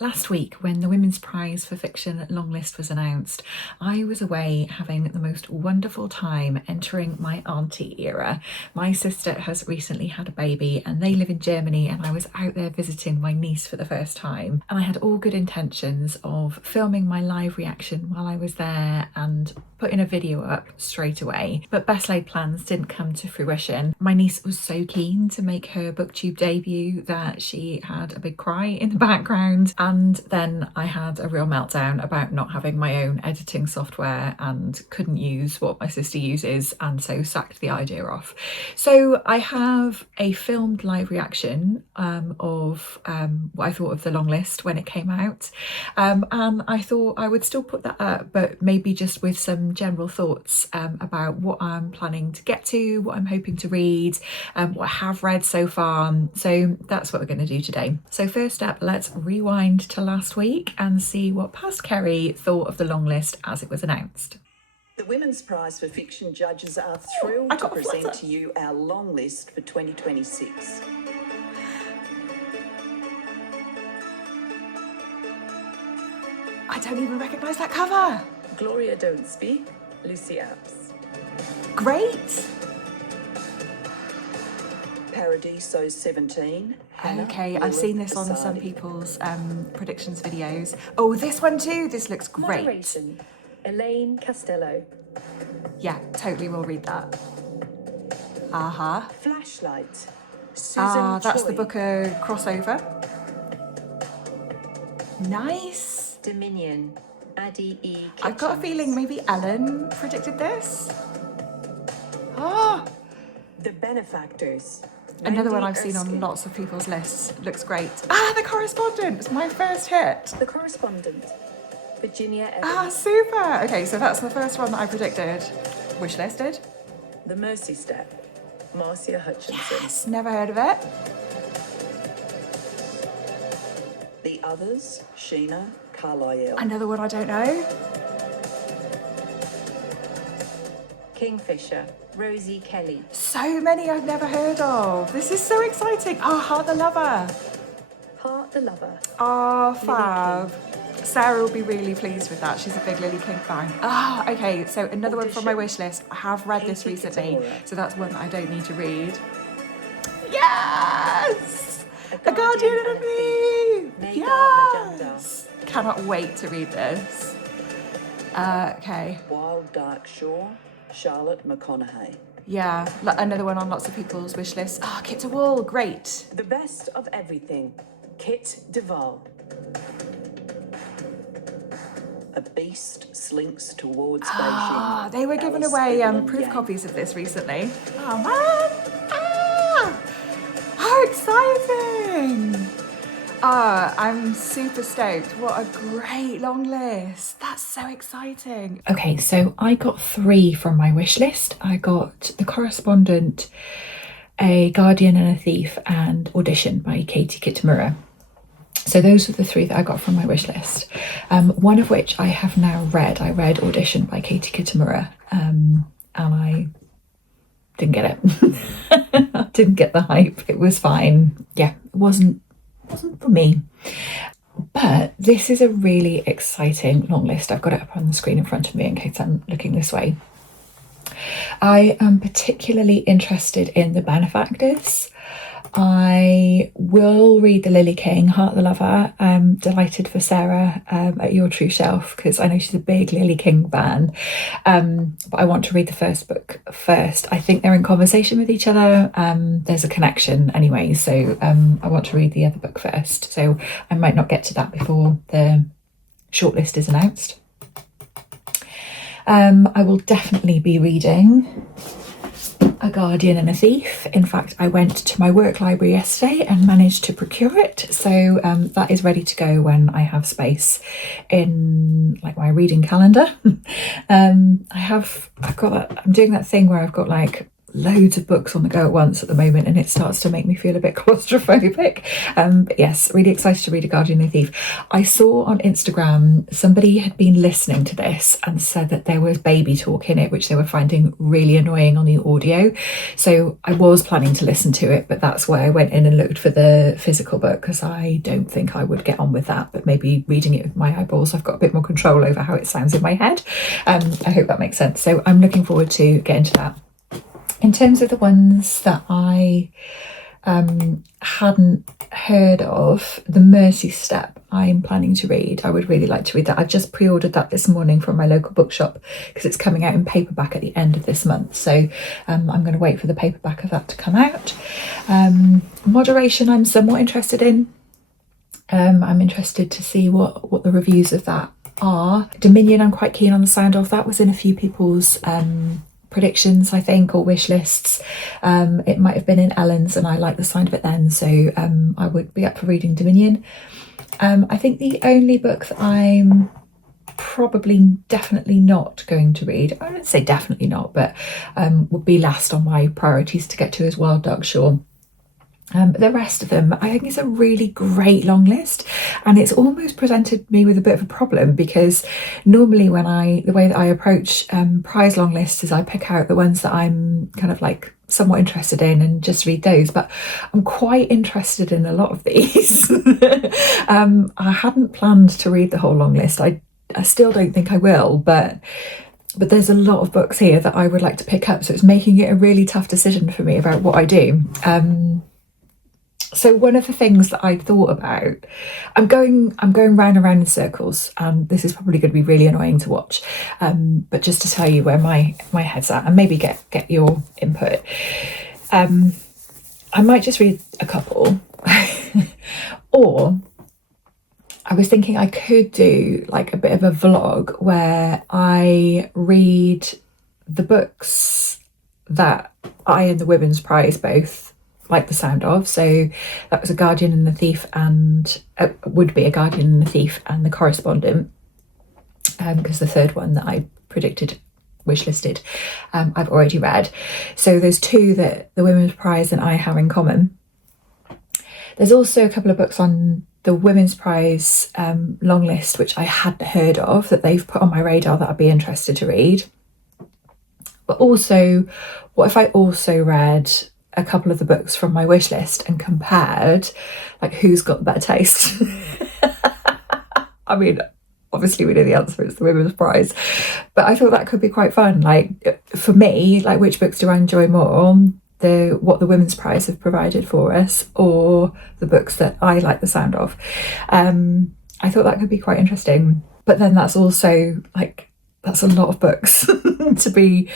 Last week, when the Women's Prize for Fiction Longlist was announced, I was away having the most wonderful time entering my auntie era. My sister has recently had a baby and they live in Germany, and I was out there visiting my niece for the first time. And I had all good intentions of filming my live reaction while I was there and putting a video up straight away. But best laid plans didn't come to fruition. My niece was so keen to make her booktube debut that she had a big cry in the background. And then I had a real meltdown about not having my own editing software and couldn't use what my sister uses, and so sacked the idea off. So I have a filmed live reaction of what I thought of the long list when it came out. And I thought I would still put that up, but maybe just with some general thoughts about what I'm planning to get to, what I'm hoping to read, what I have read so far. So that's what we're going to do today. So first up, let's rewind to last week and see what past Kerry thought of the long list as it was announced. The Women's Prize for Fiction judges are thrilled to present to you our long list for 2026. I don't even recognise that cover. Gloria Donsby, Lucy Apps. Great. Paradiso 17. Okay, I've seen this on some people's predictions videos. Oh, this one too. This looks great. Moderation, Elaine Costello. Yeah, totally will read that. Uh-huh. Flashlight, Susan That's Choi. the Booker crossover. Nice. Dominion, Addie E. Kitchens. I've got a feeling maybe Ellen predicted this. Ah, The Benefactors. another one Wendy I've seen on Erskine. lots of people's lists. Looks great. The Correspondent. It's my first hit. The Correspondent, Virginia Evans. Super. Okay, so that's the first one that I predicted. Wishlisted. The Mercy Step, Marcia Hutchinson. Yes, never heard of it. The Others, Sheena Carlisle. Another one I don't know. Kingfisher, Rosie Kelly. So many I've never heard of. This is so exciting. Heart the Lover. Heart the Lover. Fab. Sarah will be really pleased with that. She's a big Lily King fan. Okay, so another one from my wish list. I have read this Katie recently, Kitamura. so that's one that I don't need to read. Yes! A Guardian and a Thief! Nega Yes! Cannot wait to read this. Okay. Wild Dark Shore, Charlotte McConaughey. Yeah, another one on lots of people's wish lists. Kit to Wall, great. The Best of Everything, Kit Duvall. A Beast Slinks Towards Beijing. They were giving Alice away Evelyn proof Yang. copies of this recently. Oh man! How exciting! I'm super stoked. What a great long list. That's so exciting. Okay, so I got 3 from my wish list. I got The Correspondent, A Guardian and a Thief, and Audition by Katie Kitamura. So those are the 3 that I got from my wish list. One of which I have now read. I read Audition by Katie Kitamura, and I didn't get it. I didn't get the hype. It was fine. Yeah, it wasn't for me. But this is a really exciting long list. I've got it up on the screen in front of me in case I'm looking this way. I am particularly interested in The Benefactors. I will read the Lily King, Heart the Lover. I'm delighted for Sarah at Your True Shelf, because I know she's a big Lily King fan. But I want to read the first book first. I think they're in conversation with each other. There's a connection anyway, so I want to read the other book first. So I might not get to that before the shortlist is announced. I will definitely be reading A Guardian and a Thief. In fact, I went to my work library yesterday and managed to procure it. So that is ready to go when I have space in my reading calendar. I'm doing that thing where I've got loads of books on the go at once at the moment, and it starts to make me feel a bit claustrophobic. But yes, really excited to read A Guardian and a Thief. I saw on Instagram somebody had been listening to this and said that there was baby talk in it, which they were finding really annoying on the audio. So I was planning to listen to it, but that's why I went in and looked for the physical book, because I don't think I would get on with that. But maybe reading it with my eyeballs, I've got a bit more control over how it sounds in my head. I hope that makes sense. So I'm looking forward to getting to that. In terms of the ones that I hadn't heard of, The Mercy Step I'm planning to read. I would really like to read that. I've just pre-ordered that this morning from my local bookshop because it's coming out in paperback at the end of this month. So I'm going to wait for the paperback of that to come out. Moderation I'm somewhat interested in. I'm interested to see what the reviews of that are. Dominion I'm quite keen on the sound of. That was in a few people's predictions, I think, or wish lists. It might have been in Ellen's, and I like the sound of it then, so I would be up for reading Dominion. I think the only book that I'm probably definitely not going to read, I wouldn't say definitely not, but would be last on my priorities to get to, is Wild Dark Shore. But the rest of them, I think it's a really great long list, and it's almost presented me with a bit of a problem, because normally the way that I approach prize long lists is I pick out the ones that I'm kind of like somewhat interested in and just read those, but I'm quite interested in a lot of these. I hadn't planned to read the whole long list. I still don't think I will, but there's a lot of books here that I would like to pick up, so it's making it a really tough decision for me about what I do. So one of the things that I thought about, I'm going round and round in circles, and this is probably going to be really annoying to watch, but just to tell you where my head's at and maybe get your input. I might just read a couple, or I was thinking I could do like a bit of a vlog where I read the books that I and the Women's Prize both like the sound of. So that was A Guardian and the Thief, and would be A Guardian and the Thief and The Correspondent, because the third one that I predicted wishlisted I've already read. So there's two that the Women's Prize and I have in common. There's also a couple of books on the Women's Prize long list which I hadn't heard of that they've put on my radar that I'd be interested to read. But also, what if I also read a couple of the books from my wish list and compared like who's got the better taste? I mean, obviously we know the answer, it's the Women's Prize, but I thought that could be quite fun. Like for me, like which books do I enjoy more, what the Women's Prize have provided for us, or the books that I like the sound of? I thought that could be quite interesting, but then that's also like, that's a lot of books to be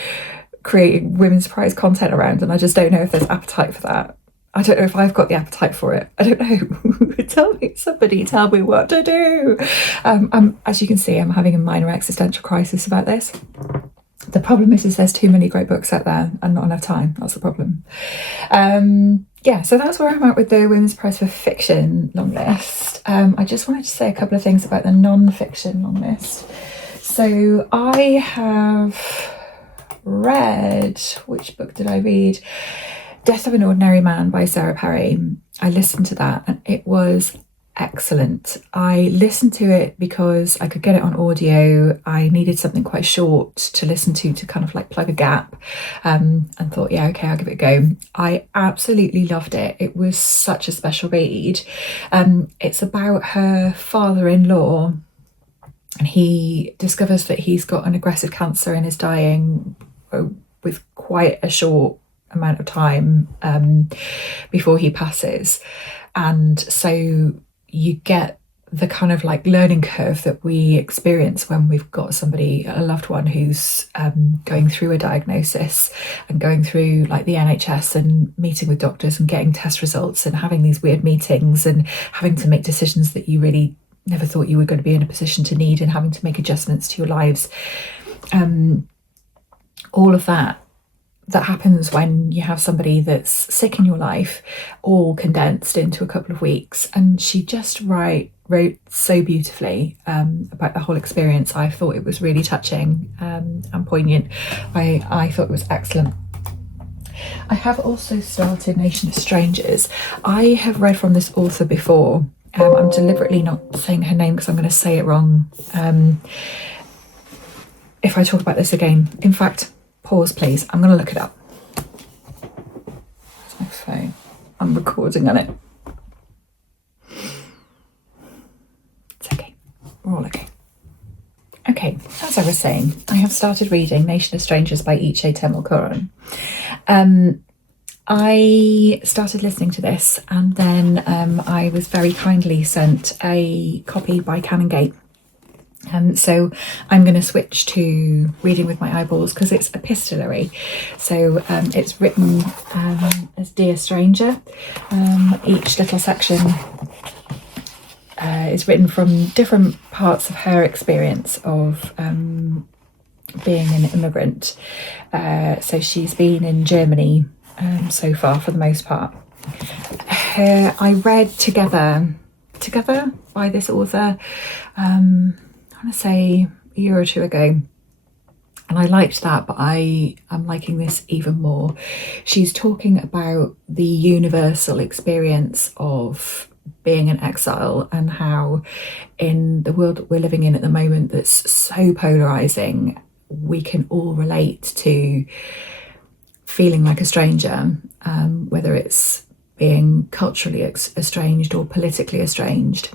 creating Women's Prize content around, and I just don't know if there's appetite for that. I don't know if I've got the appetite for it. I don't know. Somebody tell me what to do. As you can see, I'm having a minor existential crisis about this. The problem is there's too many great books out there and not enough time. That's the problem. Yeah, so that's where I'm at with the Women's Prize for Fiction long list. I just wanted to say a couple of things about the non-fiction long list. So I have read, which book did I read? Death of an Ordinary Man by Sarah Perry. I listened to that and it was excellent. I listened to it because I could get it on audio. I needed something quite short to listen to kind of like plug a gap, and thought, yeah, okay, I'll give it a go. I absolutely loved it. It was such a special read. It's about her father-in-law, and he discovers that he's got an aggressive cancer and is dying with quite a short amount of time before he passes. And so you get the kind of like learning curve that we experience when we've got somebody, a loved one, who's going through a diagnosis and going through like the NHS and meeting with doctors and getting test results and having these weird meetings and having to make decisions that you really never thought you were going to be in a position to need, and having to make adjustments to your lives. All of that happens when you have somebody that's sick in your life, all condensed into a couple of weeks. And she just wrote so beautifully about the whole experience. I thought it was really touching and poignant. I thought it was excellent. I have also started Nation of Strangers. I have read from this author before. I'm deliberately not saying her name because I'm going to say it wrong if I talk about this again. In fact, pause please. I'm going to look it up. Where's my phone? I'm recording on it. It's okay. We're all okay. Okay, as I was saying, I have started reading Nation of Strangers by Iche Temelkuran. I started listening to this, and then I was very kindly sent a copy by Canongate. So I'm going to switch to reading with my eyeballs because it's epistolary. So it's written as Dear Stranger. Each little section is written from different parts of her experience of being an immigrant. So she's been in Germany so far for the most part. I read Together by this author, I want to say a year or two ago. And I liked that, but I'm liking this even more. She's talking about the universal experience of being in exile and how in the world that we're living in at the moment that's so polarizing, we can all relate to feeling like a stranger, whether it's being culturally estranged or politically estranged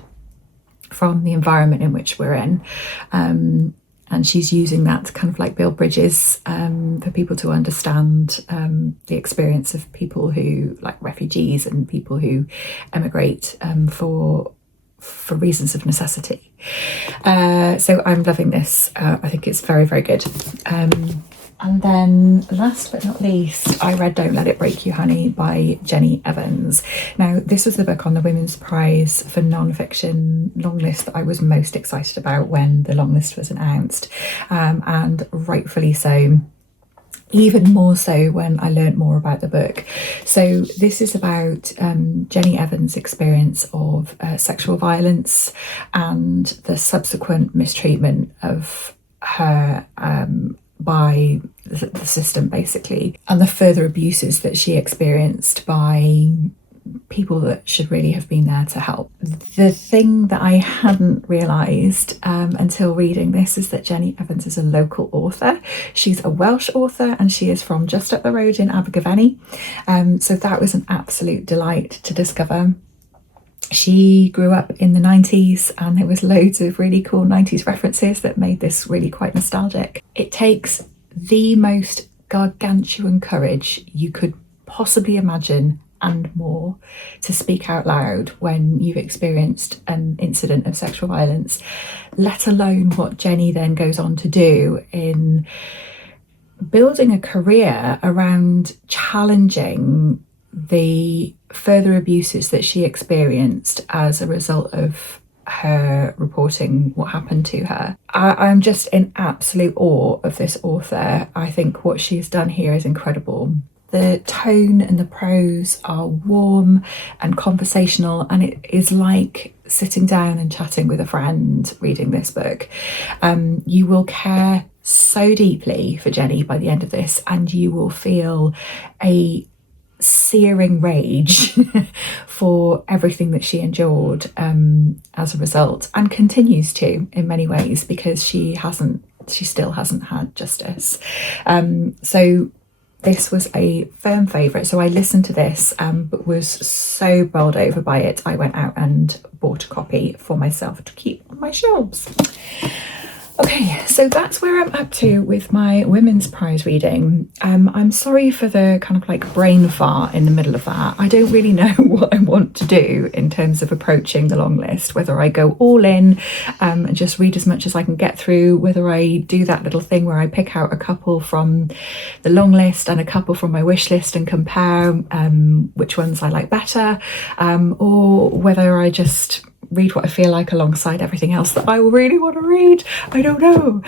from the environment in which we're in. And she's using that to kind of like build bridges for people to understand the experience of people who, like refugees and people who emigrate for reasons of necessity. So I'm loving this. I think it's very, very good. And then last but not least, I read Don't Let It Break You, Honey by Jenny Evans. Now, this was the book on the Women's Prize for Non-Fiction longlist that I was most excited about when the longlist was announced, and rightfully so. Even more so when I learned more about the book. So this is about Jenny Evans' experience of sexual violence and the subsequent mistreatment of her by the system, basically, and the further abuses that she experienced by people that should really have been there to help. The thing that I hadn't realised until reading this is that Jenny Evans is a local author. She's a Welsh author and she is from just up the road in Abergavenny. So that was an absolute delight to discover. She grew up in the 90s and there was loads of really cool 90s references that made this really quite nostalgic. It takes the most gargantuan courage you could possibly imagine and more to speak out loud when you've experienced an incident of sexual violence, let alone what Jenny then goes on to do in building a career around challenging the further abuses that she experienced as a result of her reporting what happened to her. I'm just in absolute awe of this author. I think what she's done here is incredible. The tone and the prose are warm and conversational, and it is like sitting down and chatting with a friend reading this book. You will care so deeply for Jenny by the end of this, and you will feel a searing rage for everything that she endured as a result, and continues to in many ways, because she still hasn't had justice. So this was a firm favourite. So I listened to this but was so bowled over by it, I went out and bought a copy for myself to keep on my shelves. Okay, so that's where I'm up to with my Women's Prize reading. I'm sorry for the kind of like brain fart in the middle of that. I don't really know what I want to do in terms of approaching the long list, whether I go all in and just read as much as I can get through, whether I do that little thing where I pick out a couple from the long list and a couple from my wish list and compare which ones I like better, or whether I just read what I feel like alongside everything else that I really want to read. I don't know.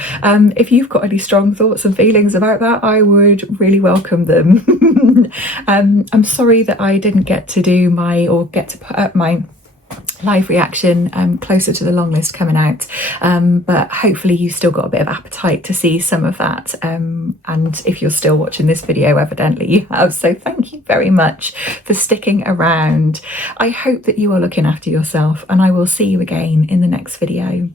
If you've got any strong thoughts and feelings about that, I would really welcome them. I'm sorry that I didn't get to put up my live reaction closer to the long list coming out, but hopefully you've still got a bit of appetite to see some of that, and if you're still watching this video, evidently you have, so thank you very much for sticking around. I hope that you are looking after yourself, and I will see you again in the next video.